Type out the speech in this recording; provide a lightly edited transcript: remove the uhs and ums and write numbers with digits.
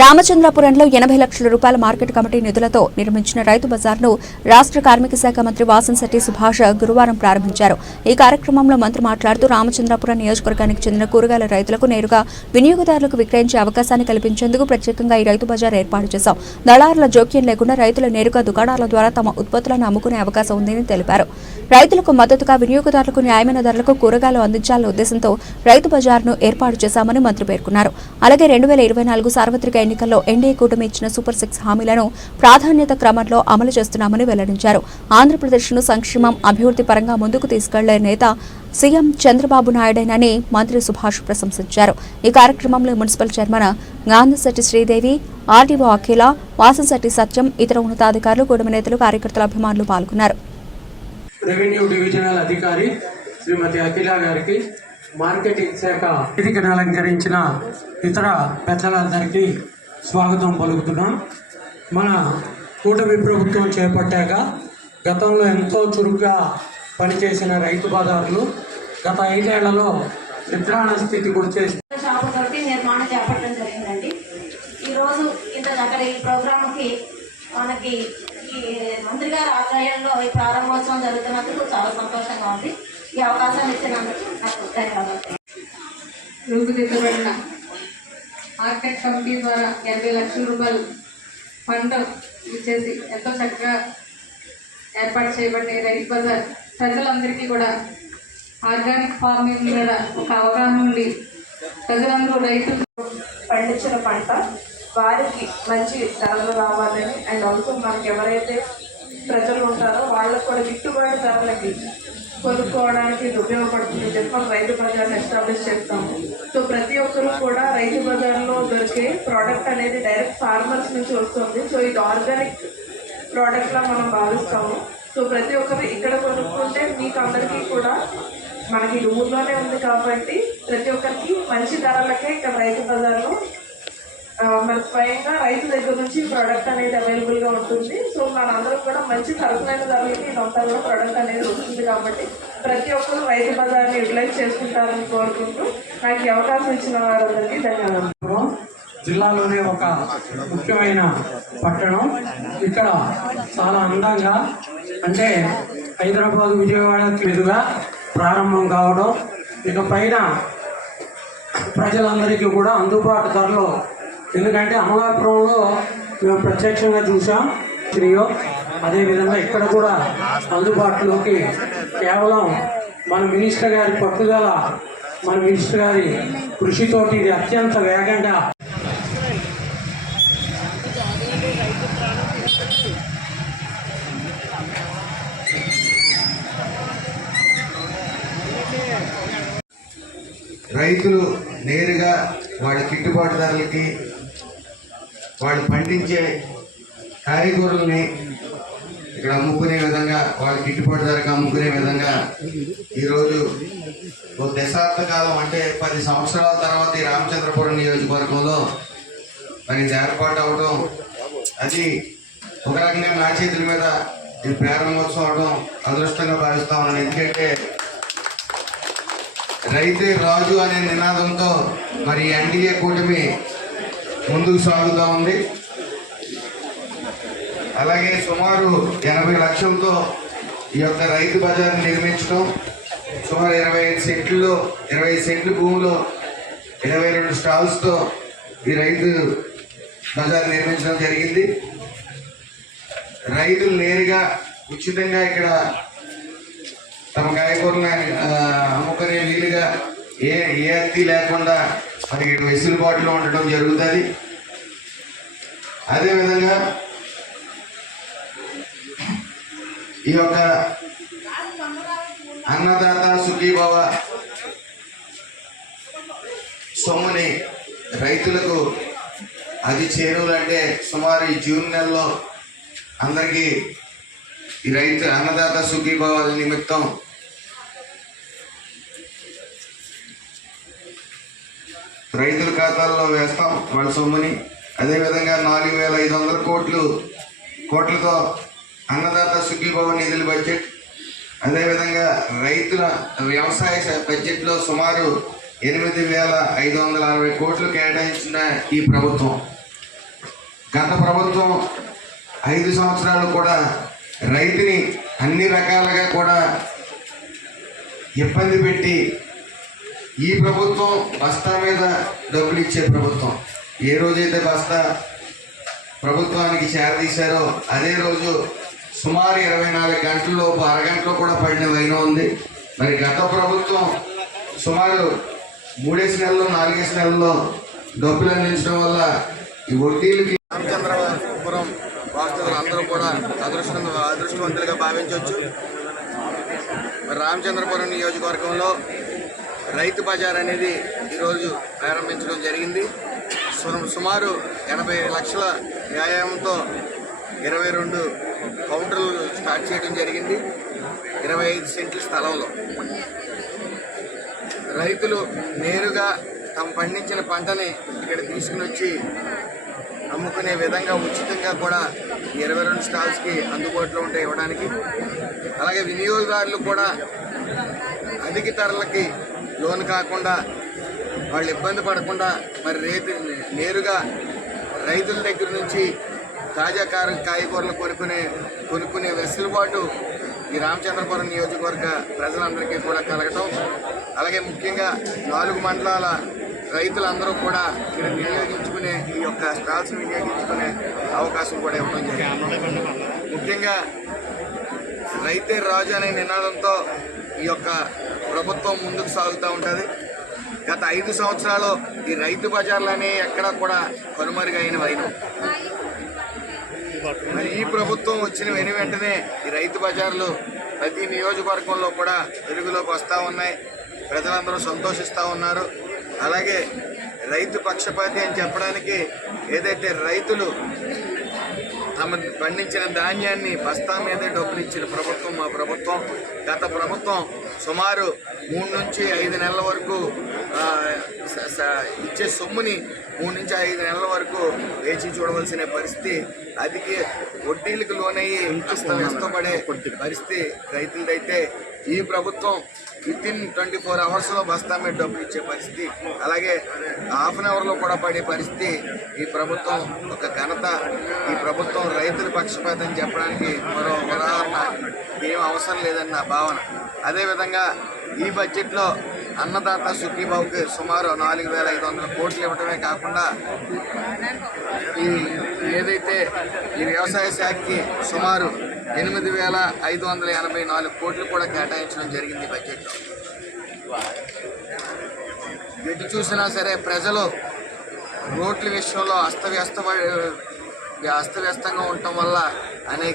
రామచంద్రపురంలో 80 లక్షల రూపాయల market committee నిధులతో నిర్మించిన రైతు బజార్ను రాష్ట్ర కార్మిక శాఖ మంత్రి వాసంశెట్టి సుభాష్ గురువారం ప్రారంభించారు. ఈ కార్యక్రమంలో మంత్రి మాట్లాడుతూ రామచంద్రపురం నియోజకవర్గానికి చెందిన కూరగాయల రైతులకు నేరుగా వినియోగదారులకు విక్రయించే అవకాశాన్ని కల్పించేందుకు ప్రత్యేకంగా ఈ రైతు బజార్ ఏర్పాటు చేశాం. దళారుల జోక్యం లేకుండా రైతులు నేరుగా దుకాణాల ద్వారా తమ ఉత్పత్తులను అమ్ముకునే అవకాశం ఉందని తెలిపారు. రైతులకు మద్దతుగా వినియోగదారులకు న్యాయమైన ధరలకు కూరగాయలు అందించాలనే ఉద్దేశంతో రైతు బజార్ను ఏర్పాటు చేశామని మంత్రి పేర్కొన్నారు. అలాగే 2024 సార్వత్రిక ఎన్నికల్లో ఎన్డీఏ కూటమి ఇచ్చిన సూపర్ 6 హామీలను ప్రాధాన్యత క్రమంలో అమలు చేస్తున్నామని వెల్లడించారు. ఆంధ్రప్రదేశ్ను సంక్షేమం, అభివృద్ధి పరంగా ముందుకు తీసుకెళ్లే నేత సీఎం చంద్రబాబు నాయుడేనని మంత్రి సుభాష్ ప్రశంసించారు. ఈ కార్యక్రమంలో మున్సిపల్ చైర్మన్ గాంధశెట్టి శ్రీదేవి, ఆర్డీఓ అఖిల, వాసంశెట్టి సత్యం, ఇతర ఉన్నతాధికారులు, కూటమి నేతలు, కార్యకర్తల అభిమానులు పాల్గొన్నారు. రెవెన్యూ డివిజనల్ అధికారి శ్రీమతి అఖిల గారికి, మార్కెటింగ్ శాఖ వేదికను అలంకరించిన ఇతర పెద్దలందరికీ స్వాగతం పలుకుతున్నాం. మన కూటమి ప్రభుత్వం చేపట్టాక గతంలో ఎంతో చురుగ్గా పనిచేసిన రైతు బజార్లు గత 5 ఏళ్లలో నిద్రాణ స్థితికి వచ్చేసి నిర్మాణం చేపట్టడం జరిగిందండి. ఈరోజు ఇంత చక్కటి ఈ ప్రోగ్రామ్కి మనకి ఈ మంత్రి గారి ఆధ్వర్యంలో ఈ ప్రారంభోత్సవం జరుగుతున్నందుకు చాలా సంతోషంగా ఉంది. ఈ అవకాశాన్ని ఇచ్చినందుకు నాకు ధన్యవాదాలు. రూపుదిద్దబడిన మార్కెట్ కమిటీ ద్వారా 80 లక్షల రూపాయలు ఫండ్ ఇచ్చేసి ఎంతో చక్కగా ఏర్పాటు చేయబడిన రైతు బజార్ ప్రజలందరికీ కూడా ఆర్గానిక్ ఫార్మింగ్ మీద ఒక అవగాహన ఉండి ప్రజలందరూ రైతులు పండించిన పంట వారికి మంచి ధరలు రావాలని, అండ్ ఆల్సో మనకి ఎవరైతే ప్రజలు ఉంటారో వాళ్ళకు కూడా గిట్టుబాటు ధరలకి కొనుక్కోవడానికి ఇది ఉపయోగపడుతుంది చెప్పి మనం రైతు బజార్ని ఎస్టాబ్లిష్ చేస్తాము. సో ప్రతి ఒక్కరు కూడా రైతు బజార్లో దొరికే ప్రోడక్ట్ అనేది డైరెక్ట్ ఫార్మర్స్ నుంచి వస్తుంది. సో ఇది ఆర్గానిక్ ప్రోడక్ట్లా మనం భావిస్తాము. సో ప్రతి ఒక్కరు ఇక్కడ కొనుక్కుంటే మీకు అందరికీ కూడా మనకి ఊర్లోనే ఉంది కాబట్టి ప్రతి ఒక్కరికి మంచి ధరలకే ఇక్కడ రైతు బజార్లో మన స్వయంగా రైతు దగ్గర నుంచి ప్రోడక్ట్ అనేది అవైలబుల్గా ఉంటుంది. సో మనందరం కూడా మంచి సరసమైన ధరలకి ఇదంతా కూడా ప్రోడక్ట్ అనేది వస్తుంది కాబట్టి ప్రతి ఒక్కరు రైతు బజార్ని యూటిలైజ్ చేసుకుంటారని కోరుకుంటూ నాకు ఈ అవకాశం ఇచ్చిన వారందరికీ ధన్యవాదాలు. జిల్లాలోనే ఒక ముఖ్యమైన పట్టణం. ఇక్కడ చాలా అందంగా, అంటే హైదరాబాద్, విజయవాడకి ఎదురుగా ప్రారంభం కావడం, ఇక పైన ప్రజలందరికీ కూడా అందుబాటు ధరలో, ఎందుకంటే అమలాపురంలో మేము ప్రత్యక్షంగా చూసాం శ్రీయో, అదేవిధంగా ఇక్కడ కూడా అందుబాటులోకి కేవలం మన మినిస్టర్ గారి పట్టుదల, మన మినిస్టర్ గారి కృషితోటి ఇది అత్యంత వేగంగా రైతులు నేరుగా వాళ్ళ గిట్టుబాటు ధరలకి వాళ్ళు పండించే కాయగూరల్ని ఇక్కడ అమ్ముకునే విధంగా, వాళ్ళ గిట్టుబాటు ధరకు అమ్ముకునే విధంగా ఈరోజు ఒక దశాబ్ద కాలం, అంటే 10 సంవత్సరాల తర్వాత ఈ రామచంద్రపురం నియోజకవర్గంలో మరి ఏర్పాటు అవడం, అది ఒక రకంగా నా చేతుల మీద ఈ ప్రారంభోత్సవం అవడం అదృష్టంగా భావిస్తా ఉన్నాను. ఎందుకంటే రైతే రాజు అనే నినాదంతో మరి ఎన్డీఏ కూటమి ముందుకు సాగుతూ ఉంది. అలాగే సుమారు 80 లక్షలతో ఈ యొక్క రైతు బజార్ నిర్మించడం, సుమారు 25 సెంట్లు భూమిలో 22 స్టాల్స్తో ఈ రైతు బజార్ నిర్మించడం జరిగింది. రైతులు నేరుగా ఉచితంగా ఇక్కడ తమ కాయగూరలను అమ్ముకునే వీలుగా ఏ అత్తి లేకుండా మనకి వెసులుబాటులో ఉండడం జరుగుతుంది. అదేవిధంగా ఈ యొక్క అన్నదాత సుఖీభవ సొమ్ముని రైతులకు అది చేరువులంటే సుమారు ఈ జూన్ నెలలో అందరికీ ఈ రైతు అన్నదాత సుఖీభవ నిమిత్తం రైతుల ఖాతాల్లో వేస్తాం వాళ్ళ సొమ్ముని. అదేవిధంగా 4,500 కోట్లతో అన్నదాత సుఖీభవ నిధుల బడ్జెట్, అదేవిధంగా రైతుల వ్యవసాయ బడ్జెట్లో సుమారు 8,560 కోట్లు కేటాయించిన ఈ ప్రభుత్వం గత ప్రభుత్వం 5 సంవత్సరాలు కూడా రైతుని అన్ని రకాలుగా కూడా ఇబ్బంది పెట్టి, ఈ ప్రభుత్వం బస్తా మీద డబ్బులు ఇచ్చే ప్రభుత్వం. ఏ రోజైతే బస్తా ప్రభుత్వానికి చేరదీశారో అదే రోజు సుమారు 24 గంటల్లోపు అరగంటలో కూడా పడిన వైనం ఉంది. మరి గత ప్రభుత్వం సుమారు 3 నెలల్లో 4 నెలల్లో డబ్బులు అందించడం వల్ల ఈ వడ్డీలకి రామచంద్రపురం వాస్తవులు అందరూ కూడా అదృష్టవంతులుగా భావించవచ్చు. మరి రామచంద్రపురం నియోజకవర్గంలో రైతు బజార్ అనేది ఈరోజు ప్రారంభించడం జరిగింది. సుమారు 80 లక్షల వ్యాయామంతో 22 కౌంటర్లు స్టార్ట్ చేయడం జరిగింది. 25 సెంట్ల స్థలంలో రైతులు నేరుగా తమ పండించిన పంటని ఇక్కడ తీసుకుని వచ్చి అమ్ముకునే విధంగా ఉచితంగా కూడా 22 స్టాల్స్కి అందుబాటులో ఉంటాయి ఇవ్వడానికి. అలాగే వినియోగదారులు కూడా అధిక ధరలకి లోన్ కాకుండా, వాళ్ళు ఇబ్బంది పడకుండా మరి నేరుగా రైతుల దగ్గర నుంచి తాజా కాయగూరలు కొనుక్కునే వెసులుబాటు ఈ రామచంద్రపురం నియోజకవర్గ ప్రజలందరికీ కూడా కలగటం, అలాగే ముఖ్యంగా 4 మండలాల రైతులందరూ కూడా ఇక్కడ వినియోగించుకునే ఈ యొక్క స్టాల్స్ వినియోగించుకునే అవకాశం కూడా ఇవ్వడం జరిగింది. ముఖ్యంగా రైతే రాజు అనే నినాదంతో ఈ యొక్క ప్రభుత్వం ముందుకు సాగుతూ ఉంటుంది. గత 5 సంవత్సరాలు ఈ రైతు బజార్లనే ఎక్కడా కూడా కనుమరుగైన వైనం. మరి ఈ ప్రభుత్వం వచ్చిన వెంటనే ఈ రైతు బజార్లు ప్రతి నియోజకవర్గంలో కూడా వెలుగులోకి వస్తూ ఉన్నాయి. ప్రజలందరూ సంతోషిస్తూ ఉన్నారు. అలాగే రైతు పక్షపాతి అని చెప్పడానికి ఏదైతే రైతులు తమ పండించిన ధాన్యాన్ని బస్తా మీదే డబ్బులు ఇచ్చిన ప్రభుత్వం మా ప్రభుత్వం. గత ప్రభుత్వం సుమారు 3 నుంచి 5 నెలల వరకు ఇచ్చే సొమ్ముని 3 నుంచి 5 నెలల వరకు వేచి చూడవలసిన పరిస్థితి, అధిక వడ్డీలకు లోనయ్యి అస్తవ్యస్తపడే పరిస్థితి రైతులదైతే ఈ ప్రభుత్వం వితిన్ 24 అవర్స్లో బస్తా మీద డబ్బులు ఇచ్చే పరిస్థితి, అలాగే హాఫ్ అన్ అవర్లో కూడా పడే పరిస్థితి. ఈ ప్రభుత్వం ఒక ఘనత. ఈ ప్రభుత్వం రైతుల పక్షపాతం చెప్పడానికి మరో ఉదాహరణ ఏం అవసరం లేదని నా భావన. అదేవిధంగా ఈ బడ్జెట్లో అన్నదాత సుఖీబాబుకి సుమారు 4,500 కోట్లు ఇవ్వడమే కాకుండా ఏదైతే ఈ వ్యవసాయ శాఖకి సుమారు 8,584 కోట్లు కూడా కేటాయించడం జరిగింది బడ్జెట్లో. ఎటు చూసినా సరే ప్రజలు రోడ్ల విషయంలో అస్తవ్యస్తంగా ఉండటం వల్ల అనేక